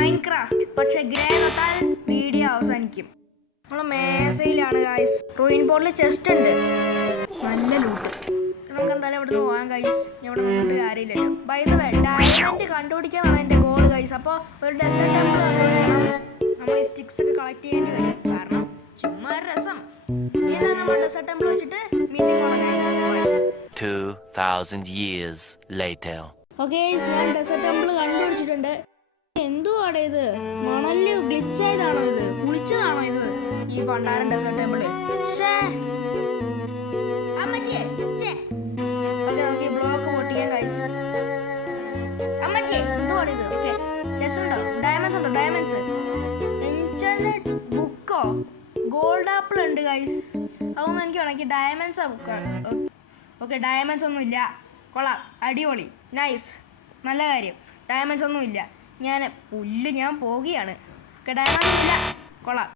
Minecraft. പക്ഷെ grey തൊട്ടാൽ video അവസാനിക്കും. നമ്മളെ മേസയിലാണ് ഗൈസ്. റൂയിൻ ബോർഡിൽ ചെസ്റ്റ് ഉണ്ട്, നല്ല ലൂട്ട്. നമുക്ക് എന്തായാലും ഇവിടെ നിന്ന് പോകാം ഗൈസ്. ഇവിടെ നിന്നിട്ട് കാര്യമില്ലല്ലോ. ബൈ ദ വേ ഡയമണ്ട് കണ്ടുപിടിക്കാനാണ് എൻ്റെ ഗോൾ ഗൈസ്. അപ്പോൾ ഒരു ഡെസേർട്ട് ടെമ്പിൾ കണ്ടുപിടിക്കണം. നമ്മൾ ഈ സ്റ്റിക്സ് ഒക്കെ കളക്ട് ചെയ്യേണ്ടി വരും, കാരണം ചുമ്മാ ഒരു രസം. ഇനി നമ്മൾ ഡെസേർട്ട് ടെമ്പിൾ വെച്ചിട്ട് മീറ്റിംഗ് തുടങ്ങാൻ. 2000 years later. ഓക്കെ, ഞാൻ ഡെസേർട്ട് ടെമ്പിൾ കണ്ടുപിടിച്ചിട്ടുണ്ട്. എന്തുവാടേ ഇത്? മണല് ഗ്ലിച്ച് ആയതാണോ ഇത്? കുളിച്ചതാണോ ഇത്? ഈ പണ്ടാരം ഡെസേർട്ട് ടെമ്പിൾ. ഓക്കെ, നമുക്ക് ഈ ബ്ലോക്ക് പൊട്ടിക്കാൻ ഗൈസ്. അമ്മച്ചി എന്തുവാണ് ഇത്? ഓക്കെ, ഉണ്ടോ? ഡയമണ്ട്സ് ഉണ്ടോ? ഡയമണ്ട്സ്, എൻചാന്റഡ് ബുക്കോ, ഗോൾഡ് ആപ്പിൾ ഉണ്ട് ഗൈസ്. അതൊന്നും എനിക്ക് വേണം. എനിക്ക് ഡയമണ്ട്സാ ബുക്കാണ്. ഓക്കെ, ഡയമണ്ട്സ് ഒന്നും ഇല്ല. കൊള്ളാം, അടിപൊളി, നൈസ്, നല്ല കാര്യം. ഡയമണ്ട്സ് ഒന്നും ഇല്ല. ഞാൻ പോവുകയാണ്. ഓക്കെ, ഡയമണ്ട്സ് ഇല്ല, കൊള്ളാം.